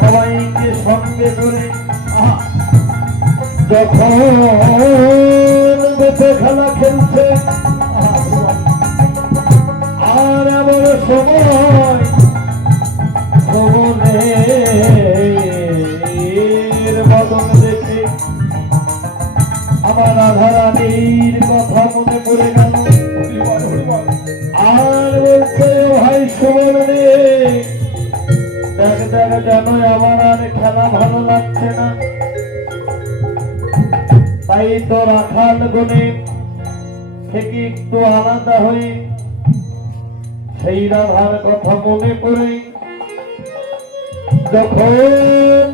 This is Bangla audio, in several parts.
সবাইকে সঙ্গে করে যখন বেঁচে খেলা খেলছে আর এমন সময় ভবনের বদল দেখে আমার রাধারানীর কথা মনে পড়ে গেল আর বলছে ভাই সুমন রে দেখ দেখ জানো আমার আর খেলা ভালো লাগছে না, তাই তো রাখাল গুণে থেকে একটু আলাদা হয়ে সেই রাধার কথা মনে পড়ে যখন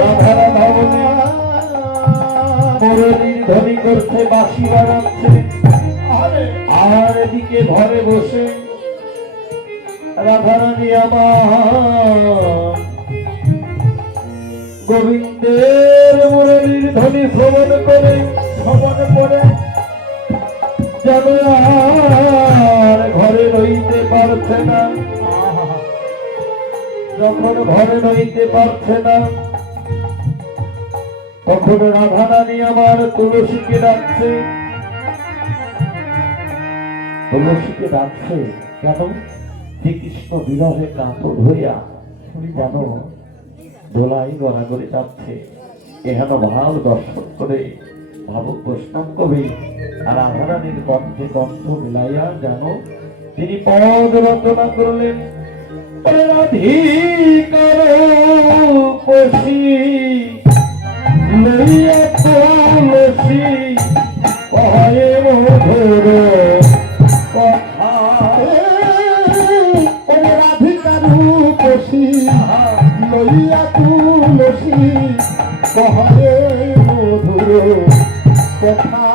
রাধারা ভবনে মুরলীর ধ্বনি করছে, বাঁশি বাজাচ্ছে, আর এদিকে ঘরে বসে রাধারানী আমার গোবিন্দের মুরলীর ধ্বনি শ্রবণ করে যেন আর ঘরে রইতে পারছে না। যখন ঘরে রইতে পারছে না তখন রাধারানী আমার তুলসীকে ডাকছে। তুলসীকে ডাকছে কেন? শ্রীকৃষ্ণ বিরহে কাতর হইয়া যেন দোলাই গড়াগড়ি যাচ্ছে, এহেন ভাব দর্শন করে ভাবুক বৈষ্ণব কবি আর রাধারানীর কণ্ঠে কণ্ঠ মিলাইয়া যেন তিনি পদ রচনা করলেন। রাধিকার পশি লইয়া তুলসী কহে মধুর কথা, রাধিকার পশি লইয়া তুলসী কহে মধুর কথা,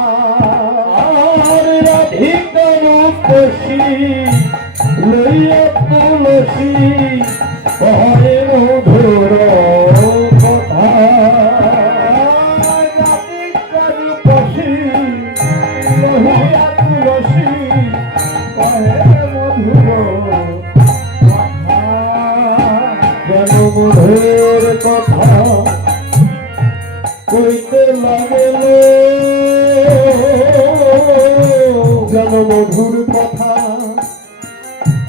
রাধিকার পশি লইয়া তুলসী কহে মধুর কথা, রাধিকার পশি লইয়া তুলসী কহে মধুর কথা, যেন মধুর কথা কইতে লাগল, যেন মধুর কথা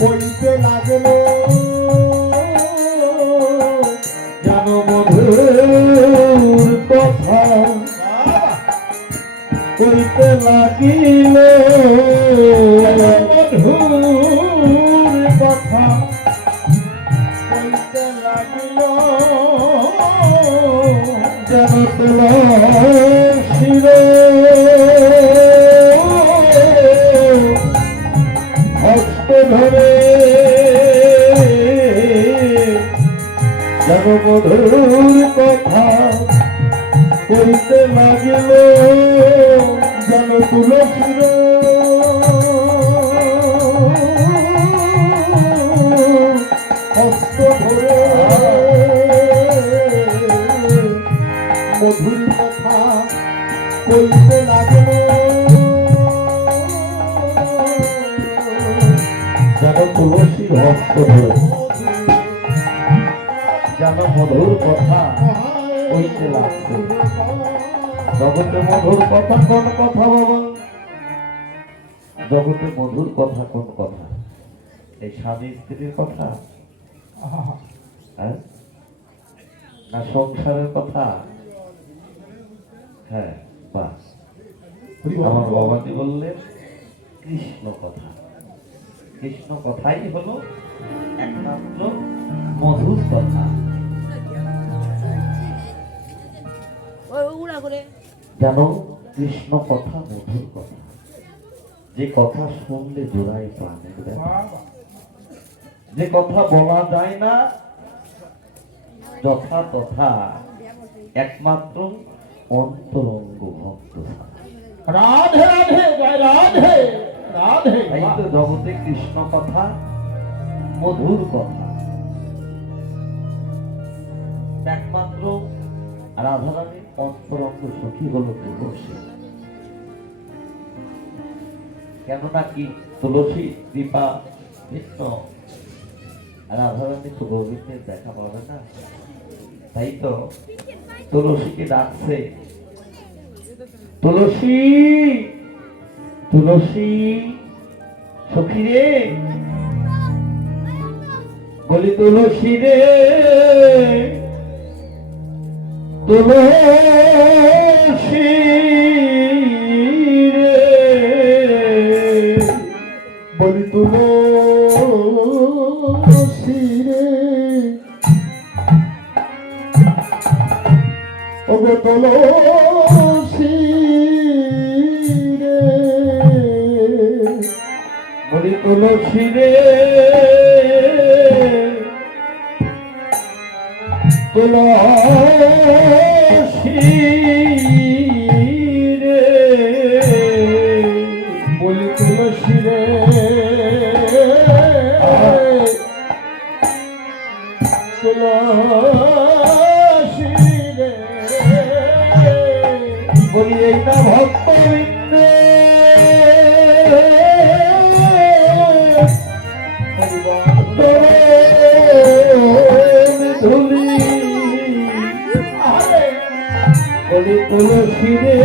কইতে লাগল, যেন মধুর কথা কইতে লাগিল, মধুর কথা কইতে লাগিল, যেন তুলসীর হস্ত ধরে যেন মধুর কথা কইতে লাগিল, যেন তুলসীর হস্ত ধরে মধুর কথা কইতে লাগিল, যেন তুলসীর হস্ত ধরে যেন মধুর কথা কইতে লাগছে। জগতে মধুর কথা কোন কথা বাবা? জগতে মধুর কথা কোন কথা? এই স্বামী স্ত্রীর কথা, হ্যাঁ, না সংসারের কথা? হ্যাঁ, বাস। আমার বাবাজি বললেন কৃষ্ণ কথা। কৃষ্ণ কথাই হলো একমাত্র মধুর কথা। যেন কৃষ্ণ কথা মধুর কথা, যে কথা শুনলে জোড়ায় প্রাণের ব্যথা, যে কথা বলা যায় না যথা তথা একমাত্র অন্তরঙ্গ ভক্ত ছাড়া। রাধে রাধে জয় রাধে রাধে। তাই তো জগতে কৃষ্ণ কথা মধুর কথা একমাত্র রাধারানীর অন্তরঙ্গ সখী হল তুলসী। কেননা কি তুলসী কৃপা ভিন্ন, রাধারানী তো গোবিন্দের দেখা পাবে না। তাই তো তুলসীকে ডাকছে, তুলসী তুলসী সখী রে, বলি তুলসী রে, তুলসী রে, বলি তুলসী রে, ওগো তুলসী রে, বলি তুলসী রে, তুলসী রে, বলি তুলসী রে, তুলসী রে, বলি এই না ভক্তবৃন্দ ধুলি, বলি তুলসী রে,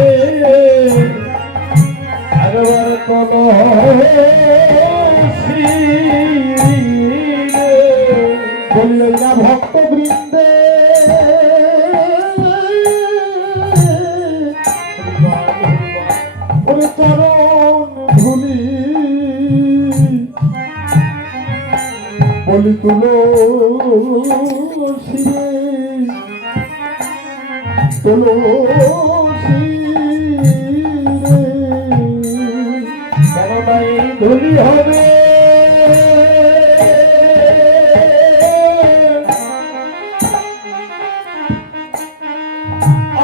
একবার তুলসী রে, বললেন না ভক্ত বৃন্দে ওরে চরণ ধুলি, বলি তুলসী রে, তুলসী রে, কেন নাই ধুলি হবে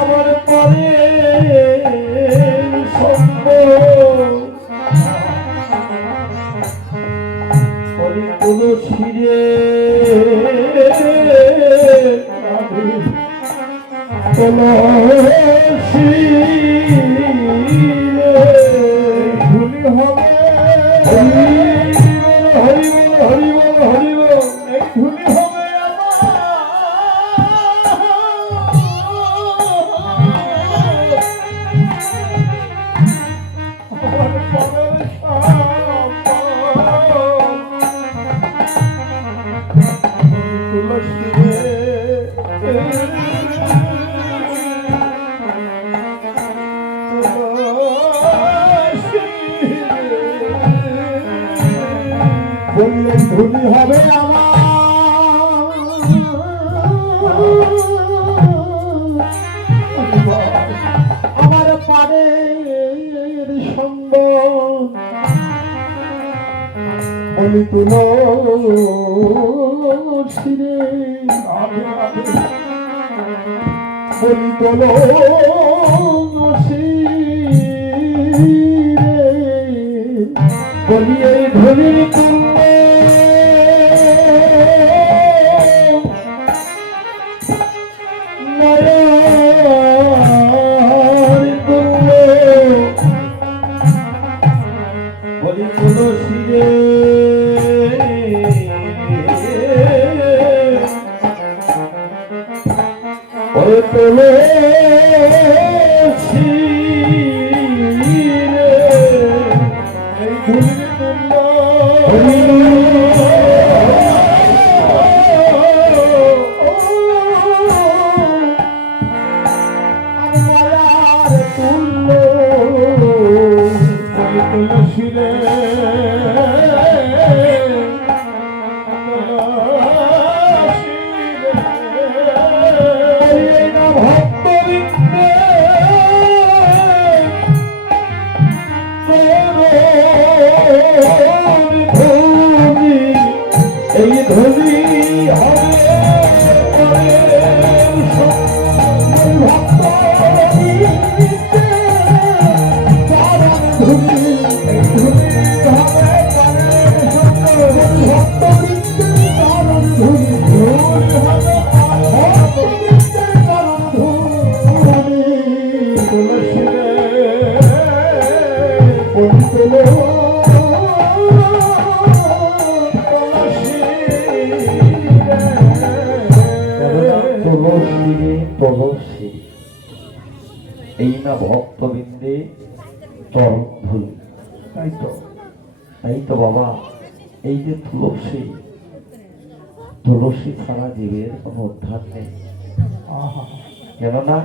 আমার পরে সঙ্গ, বলি তুলসী রে, তুলসী রে, ধুলি হবে হরি হরি হরি বল হরি বল। এই ধুলি হবে আমার পরের তুলসী রে, বললেন ধুলি হবে আমার পারের সঙ্গ, বলি তুলসী রে, বলি তুলসী রে, বলি এই ধুলির তুল্য নয়ন তুল্য, বলি তুলসী রে, তুলসী রে, এই ধুলি তুলসী রে, এই ধনী হবে তুলসী এই না ভক্তবৃন্দে চরণ ধুলি। তাই তো বাবা, এই যে তুলসী, তুলসী ছাড়া জীবের কোনো উদ্ধার নেই। কেননা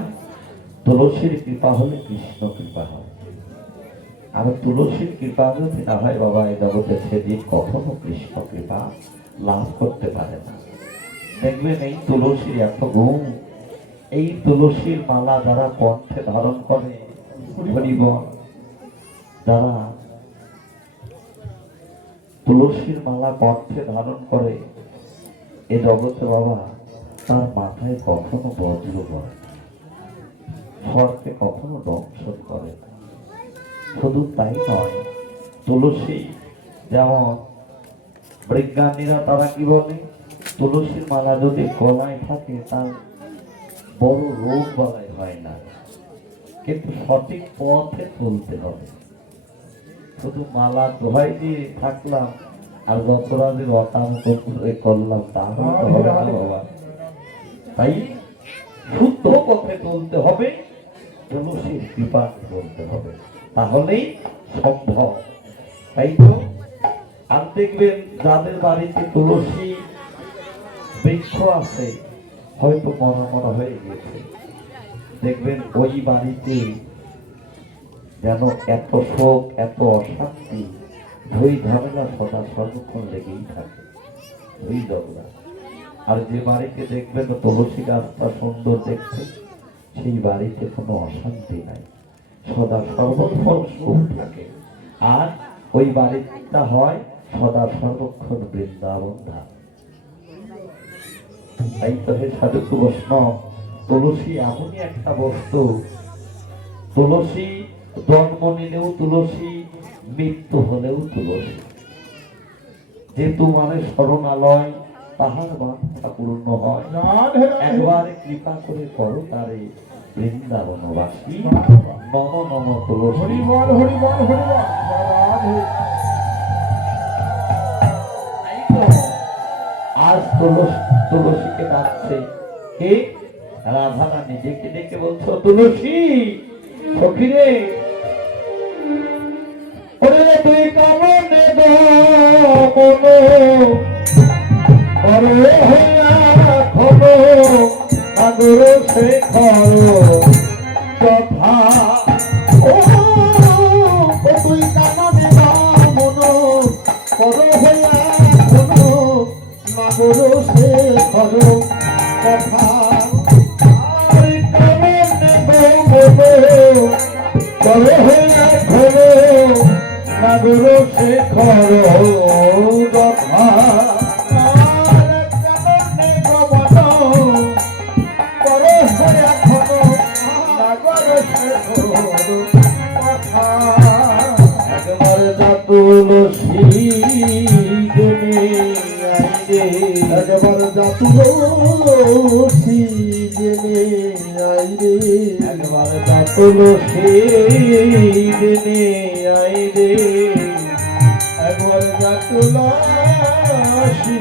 তুলসীর কৃপা হলে কৃষ্ণ কৃপা হয়, আর তুলসীর কৃপা যদি না হয় বাবা, এই জগতে সেদিন কখনো কৃষ্ণ কৃপা লাভ করতে পারে না। দেখবেন এই তুলসীর এত গুণ, এই তুলসীর মালা যারা কণ্ঠে ধারণ করে, যারা তুলসীর মালা কণ্ঠে ধারণ করে এ জগতে বাবা, তার মাথায় কখনো বজ্র পড়ে, স্বর্গে কখনো দংশন করে না। শুধু তাই নয়, তুলসী যেমন বিজ্ঞানীরা তারা কি বলে, তুলসীর মালা যদি গলায় থাকে তার বড় রোগ বালাই হয় না, কিন্তু সঠিক পথে চলতে হবে। শুধু মালা দোহাই দিয়ে থাকলাম আর গতরাজের অটান করলাম, তাহলে তো হবে না বাবা। তাই শুদ্ধ পথে চলতে হবে, তুলসীর কৃপা চলতে হবে, তাহলেই সম্ভব। তাই তো আর দেখবেন যাদের বাড়িতে তুলসী বৃক্ষ আছে, হয়তো মরা মরা হয়ে গেছে, দেখবেন ওই বাড়িতে যেন এত শোক, এত অশান্তি, ধৈ ঝামেলা সদা সর্বক্ষণ লেগেই থাকে, ধৈ ঝগড়া। আর যে বাড়িতে দেখবেন তুলসী গাছটা সুন্দর দেখতে, সেই বাড়িতে কোনো অশান্তি নাই, সদা সর্বক্ষণ সুখ থাকে। আর ওই বাড়িটা হয় সদা সর্বক্ষণ বৃন্দাবন ধাম। তাই তো হে সাধু বৈষ্ণব, তুলসী এমনই একটা বস্তু, তুলসী জন্ম নিলেও তুলসী, মৃত্যু হলেও তুলসী। যেহেতু মানে শরণালয়, তাহার বাঞ্ছা পূর্ণ হয়, একবার কৃপা করে করো তারে বৃন্দাবনবাসী, নম নম তুলসী। হরিবল হরিবল হরিবল। আজ তুলসীকে ডাকছে কে? রাধা রানী ডেকে ডেকে বলছো, তুলসী সখী রে, ওরে তুই কামনে আদর সে কথা, ও তুই কামনে মনো করো হইয়া খনো, মাগর সে করো কথা। করে হইয়া খোলো নাগর সে কথা, একবার যা তুলসী জেনে আইরে, একবার যা তুলসী জেনে আইরে, একবার যা তুলসী জেনে আইরে, একবার যা তুলসী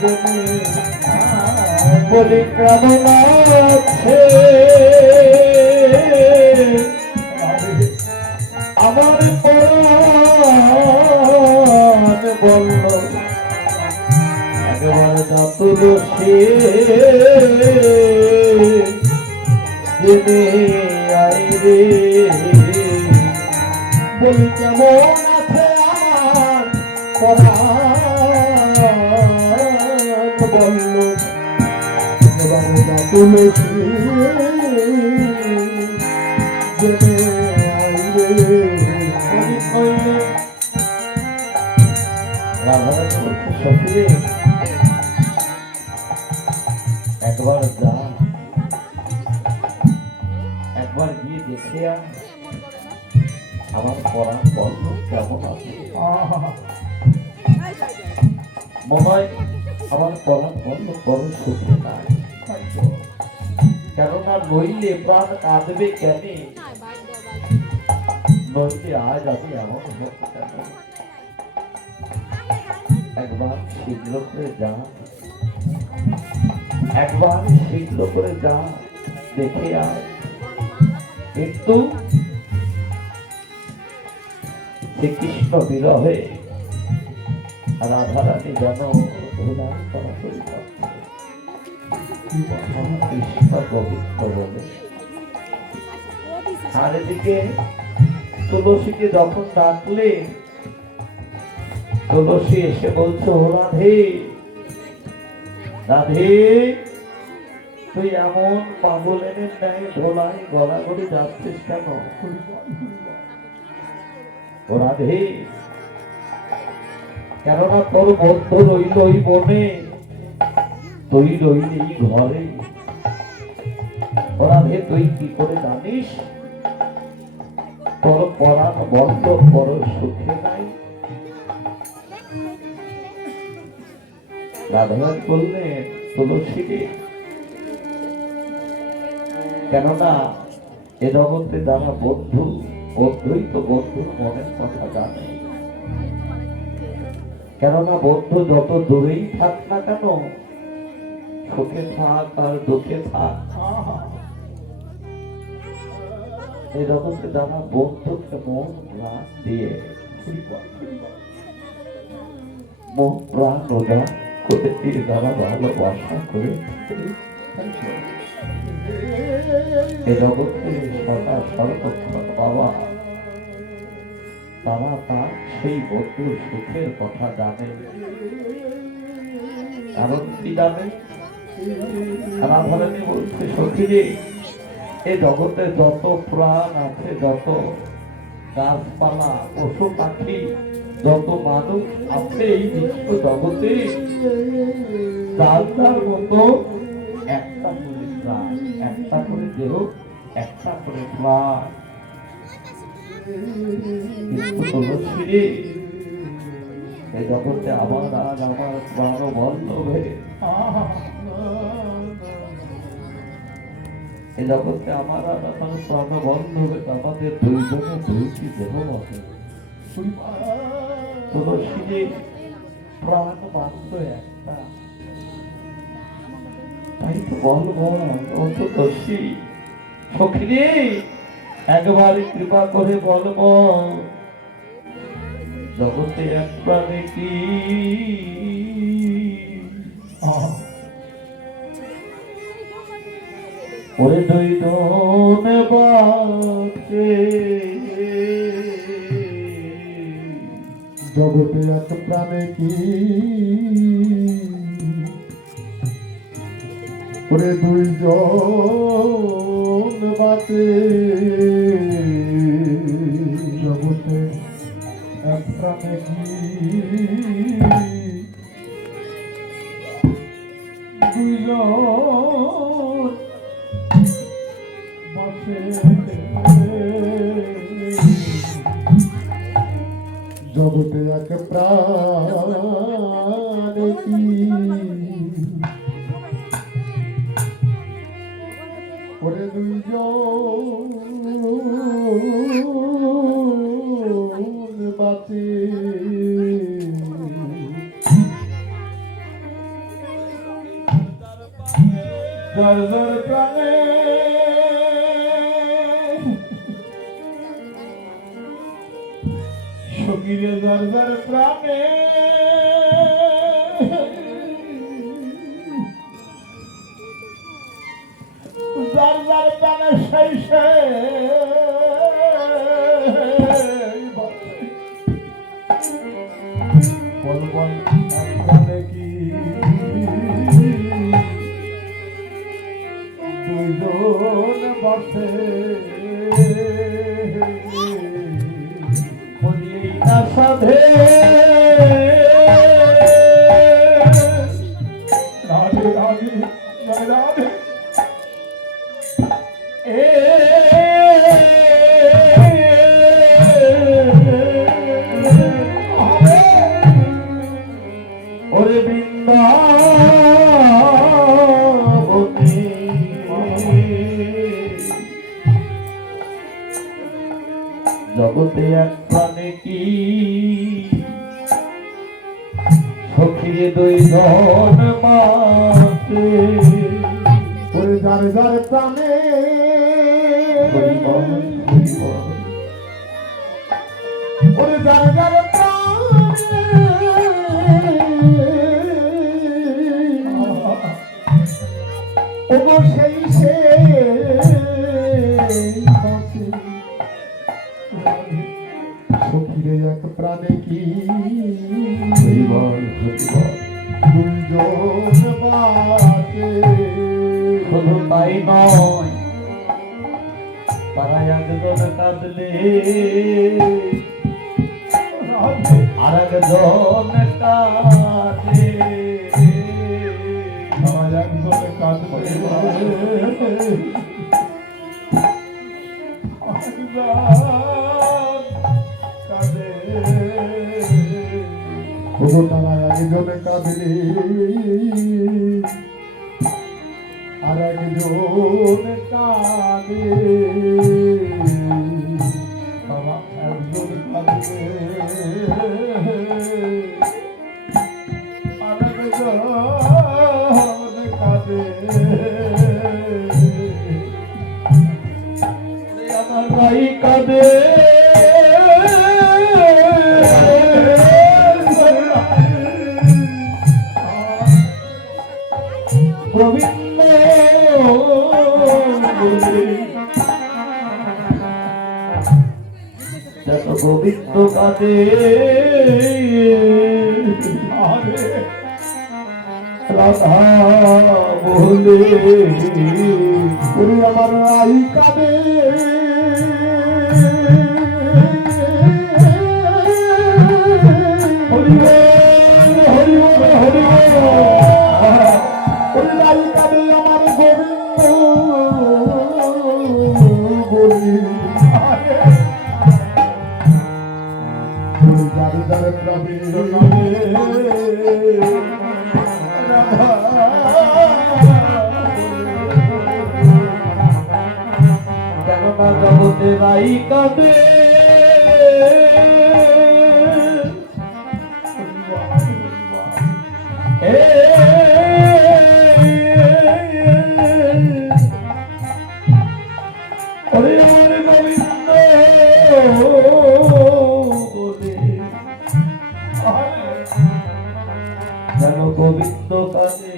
জেনে বলি প্রাণনাথ আছে আমার পরাণ বলল একেবারে যা তুলসী জেনে আই রে বলি কেমন আছে আমার পরাণ বলল এবারে যা তুলসী জেনে আইরে রাধারানী বলছে সখী একবার যা একবার গিয়ে দেখে আয় আমার পরাণ বন্ধ কেমন আছে মনে হয় আমার পরাণ বন্ধ বড় সুখে নাই কেননা নইলে প্রাণ কাঁদবে কেন নইলে আজ আমি এমন হতে কেন একবার শীঘ্র করে যা একবার শীঘ্র করে যা দেখে আয় কিন্তু শ্রীকৃষ্ণ বিরহে রাধারানী যেন ধুলার করাকরি করছে কৃষ্ণ গোবিন্দ বলে আর এদিকে তুলসীকে যখন ডাকলে তুলসী এসে বলছে ও রাধে রাধে তুই এমন পাগলের ন্যায় ধোলাই গড়াগড়ি যাচ্ছিস কেন ও রাধে কেননা তোর বন্ধু রইল ওই বনে তুই রইলি এই ঘরে ও রাধে তুই কি করে জানিস তোর পরাণ বন্ধ বড় সুখে নাই রাধারানী বললেন তুলসী কেননা এ জগতে যারা বন্ধু বন্ধুই তো বন্ধুর মনের কথা জানে কেননা বন্ধু যত দূরেই থাক না কেন সুখে থাক আর দুঃখে থাক এই জগতে যারা বন্ধুকে মন প্রাণ দিয়ে মন প্রাণ উদার করে দিয়ে যারা ভালোবাসা করে এ জগতে সদা সর্বক্ষণ বাবা তারা তার সেই বন্ধুর সুখের কথা জানে কারণ কি জানে রাধারানী বলছে সখী রে এ জগতে যত প্রাণ আছে যত গাছপালা পশু পাখি যত মানুষ আছে এই বিশ্ব জগতে তার মতো একটা করে প্রাণ একটা করে দেহ একটা করে প্রাণ কিন্তু তুলসী রে এই জগতে আমার আর আমার প্রাণ বন্ধ হয়ে এই জগতে আমার আর আমার প্রাণ বন্ধ হয়ে আমাদের দুইজনে দুইটি দেহ বসে তুলসী প্রাণ বন্ধ একটা তাই তো বলবো তুলসী সখী রে একবার কৃপা করে বলবো জগতে এক প্রাণে কি ওরে দুই দনে বাঁচে জগতে এক প্রাণে কি ওরে দুইজন বাঁচে জগতে এক প্রাণে কি দুইজন বাঁচে জগতে এক প্রাণে কি ওরে দুইজন বাঁচে জর জর প্রাণে সখীরে জর জর প্রাণে জর জর প্রাণে সেই বল বল প্রাণে কি দুইজন বসে বলিই না সাধে রাধে রাধে জয় রাধে ওরে বৃন্দাবতী জগতে এক প্রাণে কি সখীরে দুইজন মাতে ওরে যার যার প্রাণে হরিবল হরিবল ওরে যার যার প্রাণে ওগো সেই সখীরে এক প্রাণে কি হরিবল হরিবল দুইজন বাসে শুধু তাই নয় তারা একজন কাঁদলে আর একজন কাঁদে তারা একজন কাঁদবে তারা একজনে কাঁদলে আর একজন কাঁদে তারা একজন কাঁদবে আর একজন কাঁদে আমার ভাই কাঁদে গোবিন্দ যত গোবিন্দ কাঁদে রাধা বলে ওরে আমার আই কাঁদে হরি হরি হরি ওরে আই কাঁদে আমার গোবিন্দ বলি ওরে যার যার প্রাণে কেননা জগতে রাই কাঁদে ওরে আমার গোবিন্দ বলে যেন গোবিন্দ কাঁদে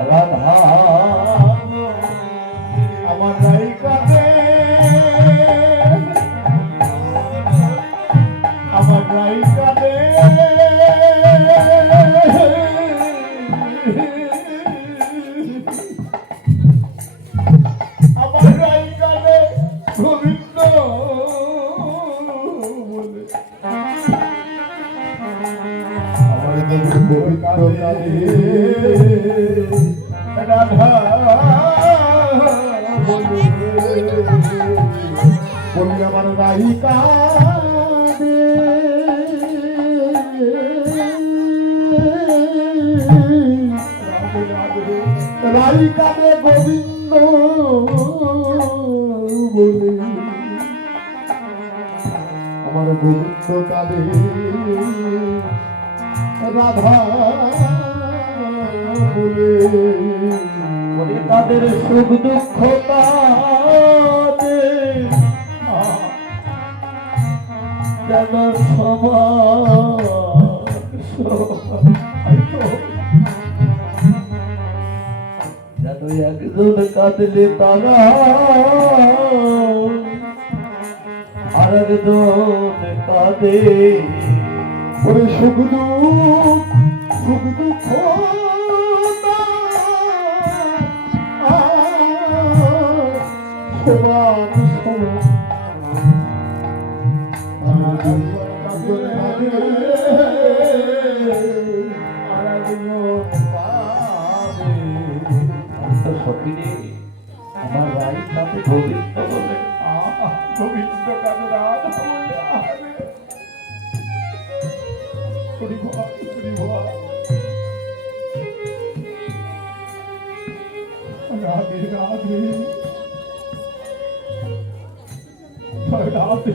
রাধা আমার রাই কাঁদে আমার রাই কাঁদে আমার রাই কাঁদে গোবিন্দ বলে আমার গোবিন্দ কাঁদে রাধা বলি আমার রাই কাঁদে রাই কাঁদে গোবিন্দ বলে আমার গোবিন্দ কাঁদে রাধা বলে ওরে তাদের সুখ দুঃখ তাদের যেন যেন একজন কাঁদলে তারা আর একজন কাঁদে। ওরে সুখ দুঃখ সমান সখিনে আমার রাই কাঁদে গোবিন্দ বলে। গোবিন্দ কানে রাধা বলে রাধে রাধে রাধে।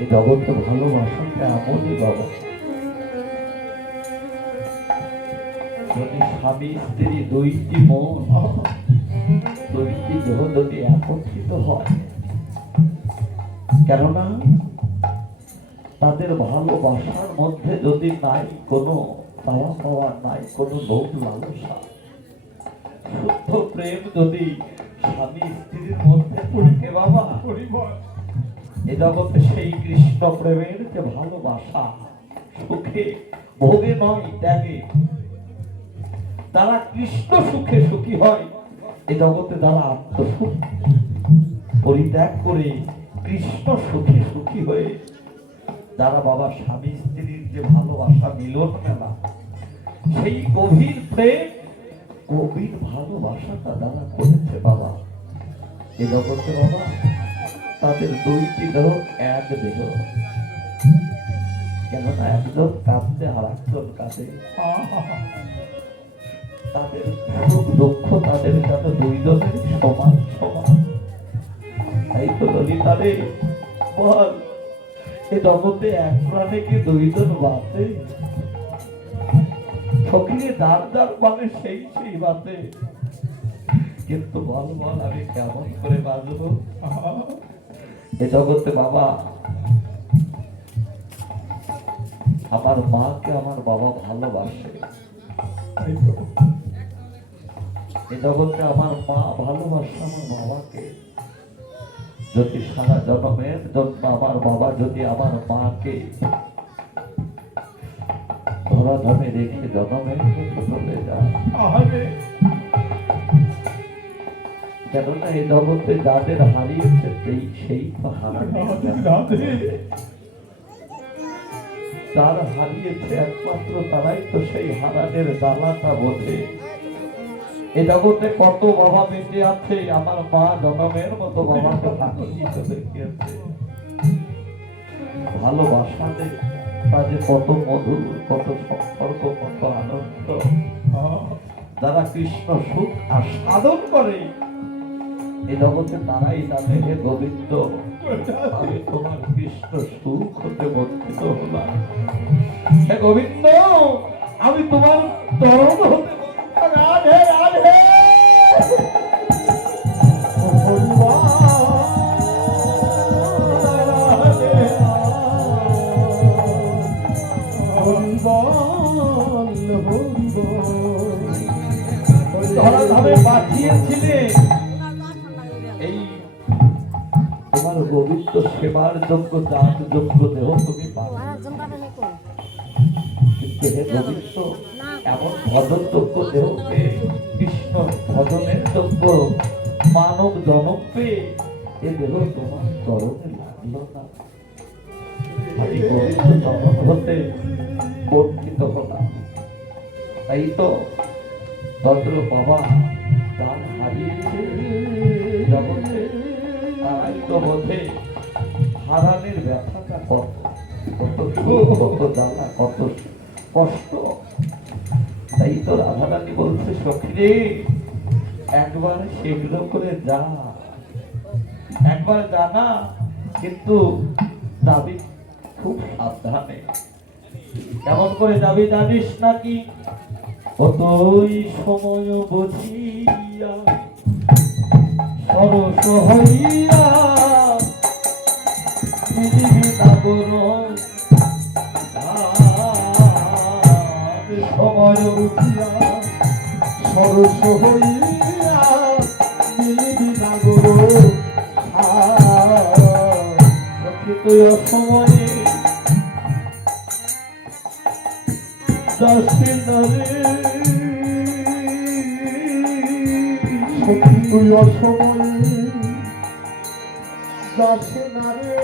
এই জগৎ ভালোবাসাকে এমনই বাবা, যদি স্বামী স্ত্রী দুইটি মন দুইটি দেহ যদি একত্রিত হয়, কেননা তাদের ভালোবাসার মধ্যে যদি নাই কোনো পাওয়া পাওয়া, নাই কোনো লোভ লালসা, শুদ্ধ প্রেম যদি স্বামী স্ত্রীর মধ্যে থাকে বাবা, এ জগতে সেই কৃষ্ণ প্রেমের যে ভালোবাসা, সুখে ভোগে নয় ত্যাগে, তারা কৃষ্ণ সুখে সুখী হয়। এ জগতে যারা আত্মসুখ পরিত্যাগ করে কৃষ্ণ সুখে সুখী হয়ে যারা বাবা স্বামী স্ত্রীর যে ভালোবাসা মিলন মেলা, সেই গভীর প্রেম গভীর ভালোবাসাটা যারা করেছে বাবা, এ জগতে বাবা তাদের দুইটি দেহ এক দেহ, কেননা একজন কাঁদতে আর একজন কাঁদে, তাদের সুখ দুঃখ তাদের যেন দুইজনের সমান সমান। তাই তো ললিতা রে বল, এ জগতে এক প্রাণে কি দুইজন বাঁচে? সখিনে যার যার মানে সেই সেই বাঁচে, কিন্তু বল বল আমি কেমন করে বাঁচবো? এ জগতে বাবা আমার মাকে আমার বাবা ভালোবাসে, এ জগতে আমার মা ভালোবাসে আমার বাবাকে। যদি সারা জন্মের জন্য আমার বাবা যদি আমার মাকে ধরা ধরে রেখে জন্মের মতো চলে যায়, কেননা এই জগতে যাদের হারিয়েছে সেই তো হারানো, যার হারিয়েছে একমাত্র তারাই তো সেই হারানের জ্বালাটা বোঝে। এ জগতে কত বাবা বেঁচে আছে, আমার মা জনমের মতো বাবাকে হারিয়ে দেখিয়েছে। ভালোবাসাতে তাদের কত মধুর, কত সম্পর্ক, কত আনন্দ। যারা কৃষ্ণ সুখ আর সাধন করে এ জগতে তারাই জানে, হে গোবিন্দ আমি তোমার কৃষ্ণ সুখ হতে বঞ্চিত হলাম, হে গোবিন্দ আমি তোমার চরণ হতে রাধে রাধে। ধরাধামে পাঠিয়েছিলে এই তোমার গোবিন্দ সেবার যোগ্য দান যোগ্য দেহ তুমি পাবে, কিন্তু হে গোবিন্দ এমন ভজন যোগ্য দেহ পেয়ে, কৃষ্ণ ভজনের যোগ্য মানব জনম পেয়ে এ দেহ তোমার চরণে লাগলো না। আমি গোবিন্দ চরণ হতে বঞ্চিত হলাম। তাই তো ভদ্র বাবা দান হারিয়েছে জগতে, তারাই তো বোঝে হারানের ব্যথাটা কত, কত সুখ, কত জ্বালা, কত কষ্ট। তাই তো রাধারানী বলছে সখীরে একবার সেগুলো করে যা, একবার জানা, কিন্তু যাবি খুব সাবধানে। কেমন করে যাবি জানিস নাকি? কতই সময় বুঝিয়া সরস হইয়া পৃথিবী নাগর সময় উঠিয়া সরস হইয়া মিলিবি নাগর তুই অসময়ে দাসী নারী তুই অসময়ে দাসে নারে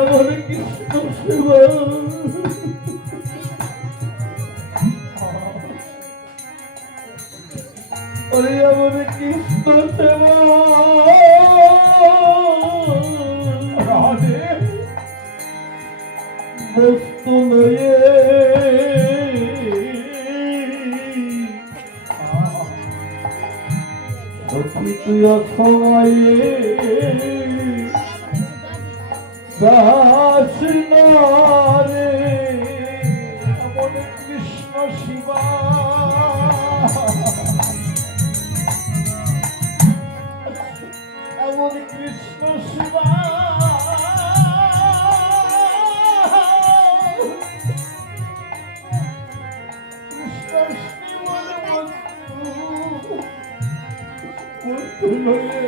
আমার কৃষ্ণ সেবা আমার কৃষ্ণ সেবা রাধে বস্তু লয়ে সখী তুই অসময়ে দাস নারে এমন কৃষ্ণ শিবা এমন কৃষ্ণ শিবা কৃষ্ণ শিবর বস্তু লয়ে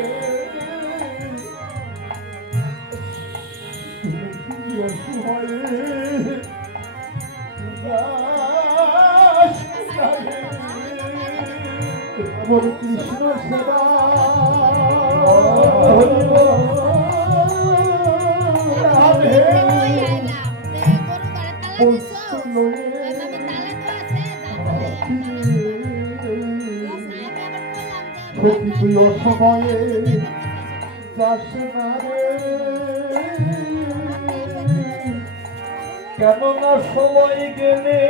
আমার কৃষ্ণ সেবা রাধে বস্তু লয়ে সখী তুই অসময়ে যাস না রে কেননা সময় গেলে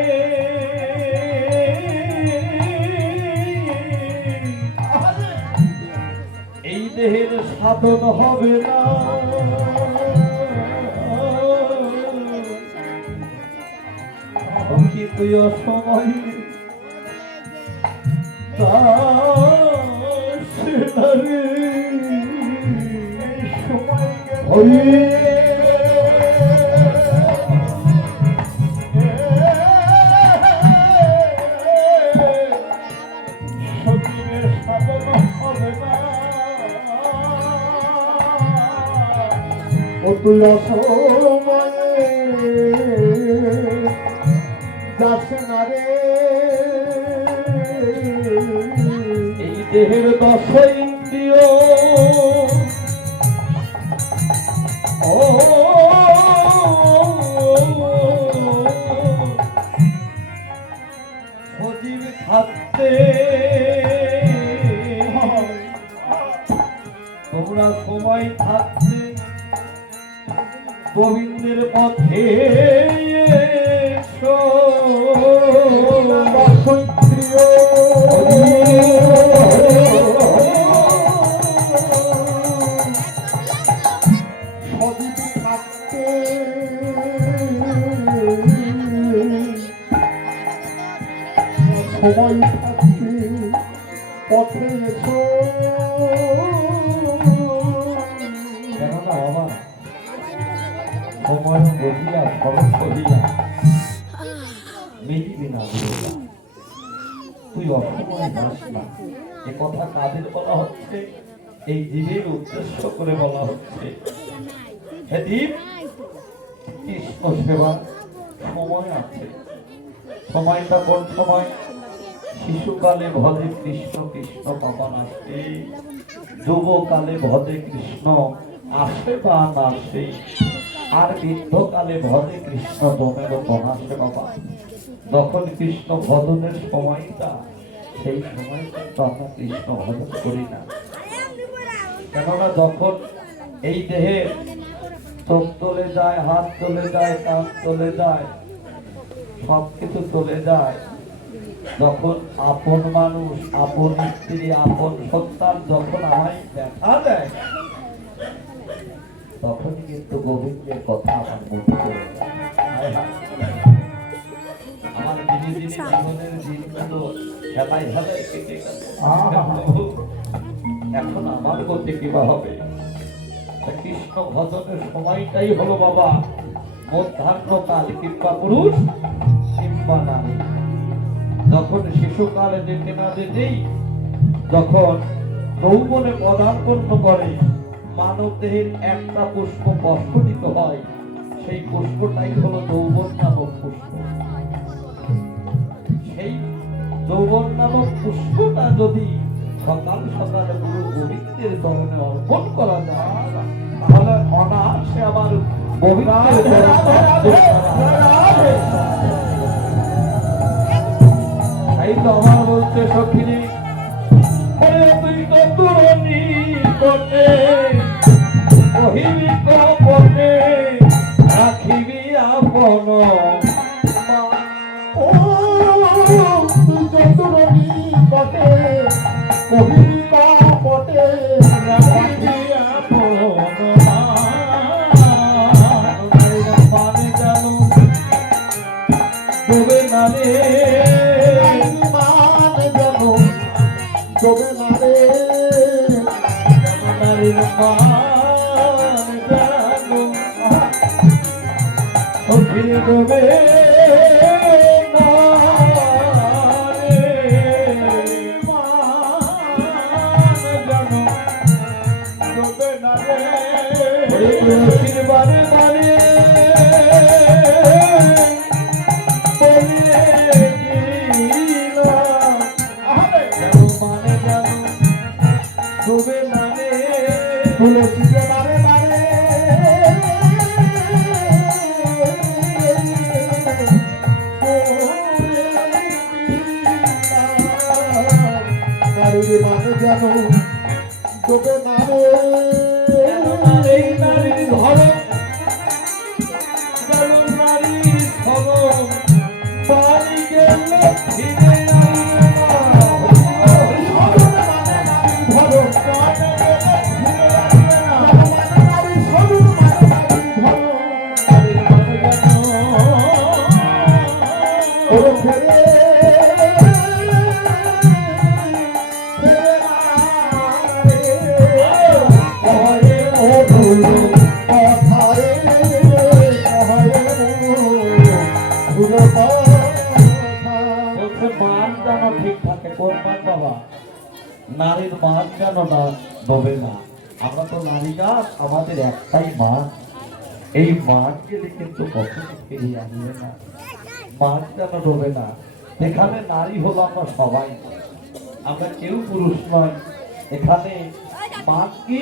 এই দেহের সাধন হবে না সখী তুই অসময় দাস নারী সময় গেলে হরি সতীনের সাধন হবে না ও তুই অসময়ে যাস না রে এই দেহের দশ ইন্দ্রিয় ও সজীব থাকতে তোমরা সময় থাকতে গোবিন্দের পথে এসো। সময় থাকতে পথে এসো কেননা বাবা সময় বসিয়া খরচ করিয়া মিলিবি না বলিয়া তুই অসময় যাস না। এ কথা কাদের বলা হচ্ছে? এই জীবের উদ্দেশ্য করে বলা হচ্ছে। হে জীব, কৃষ্ণ সেবা সময় আছে। সময়টা কোন সময়? শিশুকালে ভজে কৃষ্ণ কৃষ্ণ পাপান আসে, যুবকালে ভজে কৃষ্ণ আসে বা না আসে, আর বৃদ্ধকালে ভজে কৃষ্ণ তোমের আসে বাবা। যখন কৃষ্ণ ভজনের সময়টা, সেই সময় কিন্তু আমরা কৃষ্ণ ভজন করি না। কেননা যখন এই দেহে চোখ চলে যায়, হাত চলে যায়, কান চলে যায়, সবকিছু চলে যায়, যখন আপন মানুষ, আপন স্ত্রী, আপন সন্তান যখন আমায় দেখা দেয়, তখন কিন্তু গোবিন্দের কথা আমার মনে পড়ে যায়। হায় হায়। তো হেলাই হেলাই কেটে গেল। আহা। এখন আমার গতি কিবা হবে? তা কৃষ্ণ ভজনের সময়টাই হলো বাবা মধ্যাহ্নকাল, কিংবা পুরুষ কিংবা নারী। যখন শিশুকালে যেতে না যেতেই যখন যৌবনে পদার্পণ করে মানব দেহের একটা পুষ্প প্রস্ফুটিত হয়, সেই পুষ্পটাই হলো যৌবন নামক পুষ্প। সেই যৌবন নামক পুষ্পটা যদি সকাল সকালে গুরু গোবিন্দের চরণে অর্পণ করা যায়, তাহলে অনায়াসে আবার গোবিন্দের চরণ প্রাপ্ত করা যায়। তাই তো আমার বলছে সখিনী, ওরে তুই তো তুরনি কোটে কহিবি কপটে রাখিবি আপন মা। ও তুই চতুরনি বটে কহিবি কপটে রাখিবি আপন মা। মানে জানো ডুবে না রে, মান যেন ডোবে না রে। নারীর মান জানো সখিনী ডুবে না রে, মান যেন ডোবে না রে। ওরে তুলসীর বারে বারে বলিয়ে দিলাম, আরে জানো মানে জানো ডুবে না রে। তুলসী যে বারে বারে নারীর মানে যেন ডোবে না রে। এই নারীর ধরন গেল নারীর ধরন, বাড়ি গেলে ফিরে আসবে না। ধরো মানে ফিরে আসবে না। মানে নারী সরুর মানে নারী ধরো। নারীর মানে জানো ও ফেরে কহে ও ভুলো বলছে মান যেন ঠিক থাকে। কোন মান বাবা? নারীর মান যেন না ডোবে না। আমরা তো নারী জাত, আমাদের একটাই মান। এই মান গেলে কিন্তু কখনো ফিরিয়ে আসবে না। মান যেন ডোবে না। এখানে নারী হলো আমরা সবাই, আমরা কেউ পুরুষ নয়। এখানে মান কি?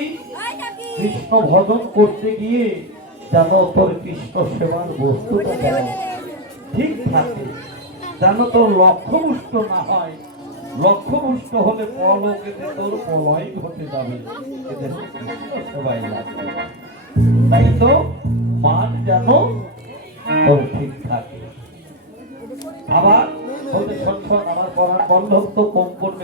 কৃষ্ণ ভজন করতে গিয়ে যেন তোর কৃষ্ণ সেবার বস্তুটা যেন ঠিক থাকে, যেন তোর লক্ষ্যভুষ্ট না হয়। লক্ষ্যভুষ্ট হলে পরলোকেতে তোর প্রলয় ঘটে যাবে। এদের কৃষ্ণ সেবাই লাগবে। তাই তো মান যেন তোর ঠিক থাকে। আবার বলতে শোন শোন, আমার পরাণ বল্লভ তো কম করবে।